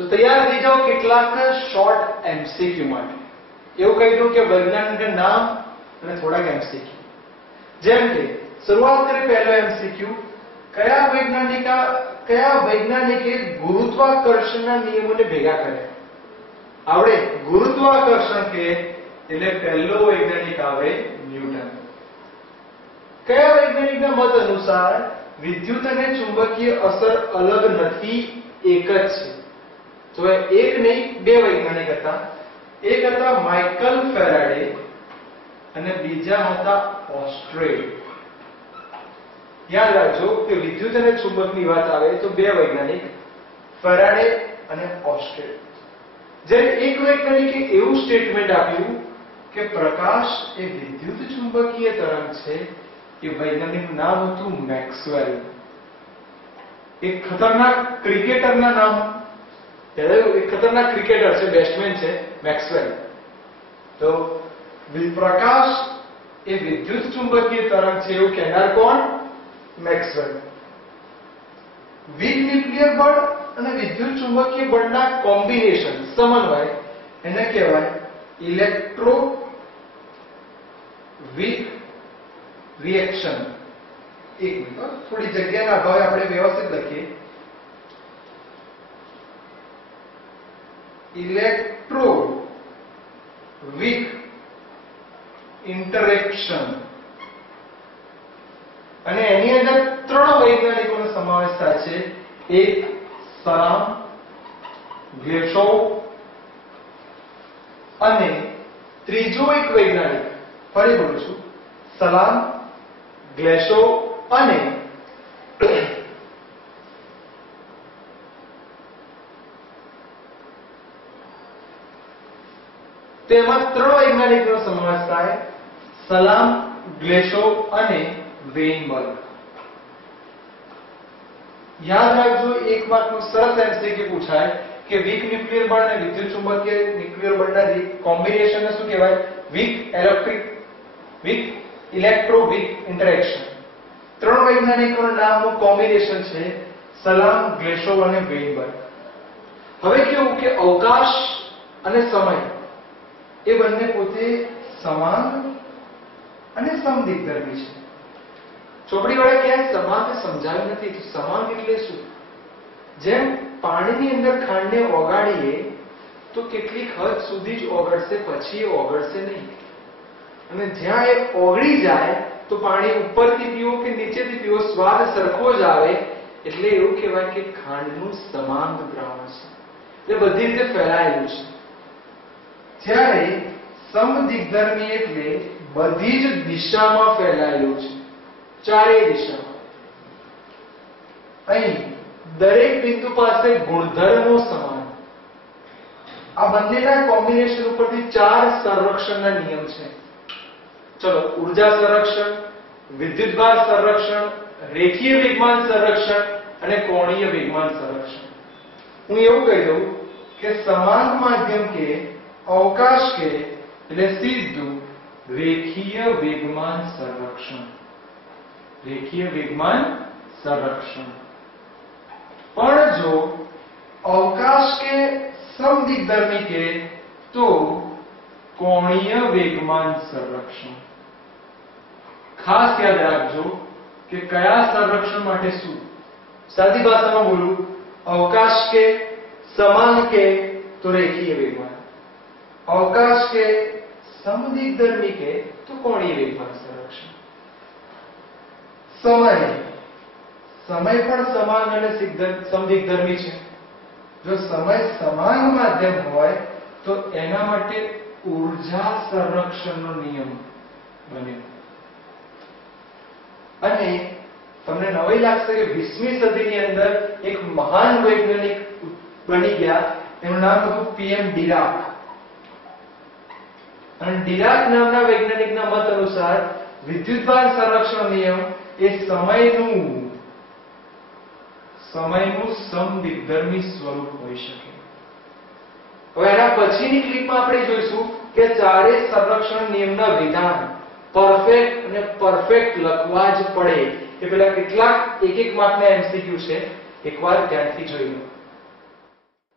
તો તૈયાર થઈ જાઓ કેટલાક શોર્ટ એમસીક્યુ માટે. એવું કહી દઉં કે વૈજ્ઞાનિકના નામ અને થોડાક એમસીક્યુ. જેમ કે શરૂઆત કરી પહેલો એમસીક્યુ, કયા વૈજ્ઞાનિકે ગુરુત્વાકર્ષણના નિયમોને ભેગા કર્યા? આવડે? ગુરુત્વાકર્ષણ કે એટલે પહેલો વૈજ્ઞાનિક આવે ન્યૂટન. કયા વૈજ્ઞાનિકના મત અનુસાર વિદ્યુત અને ચુંબકીય અસર અલગ નથી, એક જ છે? તો એક નહીં, બે વૈજ્ઞાનિક હતા. એક હતા માઇકલ ફેરાડે અને બીજા હતા ઓસ્ટ્રેલ. યાદ રાખજો કે વિદ્યુત અને ચુંબકની વાત આવે તો બે વૈજ્ઞાનિક, ફેરાડે અને ઓસ્ટ્રેલ. જ્યારે એક વૈજ્ઞાનિકે એવું સ્ટેટમેન્ટ આપ્યું કે પ્રકાશ એ વિદ્યુત ચુંબકીય તરંગ છે, એ વૈજ્ઞાનિકનું નામ હતું મેક્સવેલ. એક ખતરનાક ક્રિકેટરના નામ, એક ખતરનાક ક્રિકેટર છે, બેટ્સમેન છે, મેક્સવેલ. તો પ્રકાશ એ વિદ્યુત ચુંબકીય તરંગ છે એવું કહેનાર કોણ? મેક્સવેલ. વીક ન્યુક્લિયર બળ અને વિદ્યુત ચુંબકીય બળના કોમ્બિનેશન, સમન્વય, એને કહેવાય ઇલેક્ટ્રોવીક રિએક્શન. એક મિનિટ, થોડી જગ્યાના અભાવે આપણે વ્યવસ્થિત લખીએ. ઇલેક્ટ્રોવીક ઇન્ટરેક્શન. અને એની અંદર ત્રણ વૈજ્ઞાનિકોનો સમાવેશ થાય છે. એક સલામ ગ્લેશોવ અને ત્રીજો એક વૈજ્ઞાનિક, ફરી બોલું છું, સલામ ગ્લેશોવ અને તેમાં ત્રણ વૈજ્ઞાનિકોનો સમાવેશ થાય, સલામ, ગ્લેશોવ અને વેઇનબર્ગ. યાદ રાખજો, એક માર્કનું સરસ એમસીક્યુ પૂછાય કે વીક ન્યુક્લિયર બળ અને વિદ્યુત ચુંબકીય ન્યુક્લિયર બળના કોમ્બિનેશનને શું કહેવાય? Weak electroweak interaction. ત્રણ વૈજ્ઞાનિકોના નામનું કોમ્બિનેશન છે સલામ, ગ્લેશોવ અને વેઇનબર્ગ. હવે કેવું કે અવકાશ અને સમય એ બંને પોતે સમાન અને સમદિગ્ધર્મી છે. ચોપડી વાળા ક્યાંય સમાન સમજાવ્યું નથી. તો સમાન એટલે શું? જેમ પાણીની અંદર ખાંડને ઓગાળીએ તો કેટલીક હદ સુધી જ ઓગળશે, પછી એ ઓગળશે નહીં. અને જ્યાં એ ઓગળી જાય તો પાણી ઉપરથી પીવો કે નીચેથી પીવો, સ્વાદ સરખો જ આવે. એટલે એવું કહેવાય કે ખાંડનું સમાન દ્રાવણ છે, એટલે બધી રીતે ફેલાયેલું છે. જ્યારે સમદિગ્ધર્મી એટલે બધી જ દિશામાં ફેલાયેલું છે, ચારેય દિશામાં. અહીં દરેક બિંદુ પાસે ગુણધર્મો સમાન. આ બંનેના કોમ્બિનેશન ઉપરથી ચાર સંરક્ષણના નિયમ છે. ચલો, ઊર્જા સંરક્ષણ, વિદ્યુતભાર સંરક્ષણ, રેખીય વેગમાન સંરક્ષણ અને કોણીય વેગમાન સંરક્ષણ. હું એવું કહી દઉં કે સમાન માધ્યમ કે અવકાશ કે એટલે સીધું રેખીય વેગમાન સંરક્ષણ. રેખીય વેગમાન સંરક્ષણ. પણ જો અવકાશ કે સમદિગ્ધર્મી કે તો કોણીય વેગમાન સંરક્ષણ. ખાસ યાદ રાખજો કે કયા સંરક્ષણ માટે શું. સાદી ભાષામાં બોલું, અવકાશ કે સમાન કે તો રેખીય વેગમાન, અવકાશ કે સમદિગ્ધર્મી કે તો કોણીય વેગમાન સંરક્ષણ. સમય પણ સમાન અને સમદિગ્ધર્મી છે. જો સમય સમાન માધ્યમ હોય તો એના માટે ઊર્જા સંરક્ષણનો નિયમ બન્યો. અને તમને નવાઈ લાગશે કે 20મી સદીની અંદર એક મહાન વૈજ્ઞાનિક બની ગયા, એનું નામ હતું PM ડિરાક. અને ડિરાક નામના વૈજ્ઞાનિકના મત અનુસાર વિદ્યુતભાર સંરક્ષણ નિયમ એ સમયનું સમદિગ્ધર્મી સ્વરૂપ હોઈ શકે. હવે એના પછીની ક્લિપમાં આપણે જોઈશું કે ચારે સંરક્ષણ નિયમના વિધાન પરફેક્ટ લખવા જ પડે. એ પેલા કેટલાક એક માર્કના MCQ છે, એકવાર ધ્યાનથી જોઈ લો.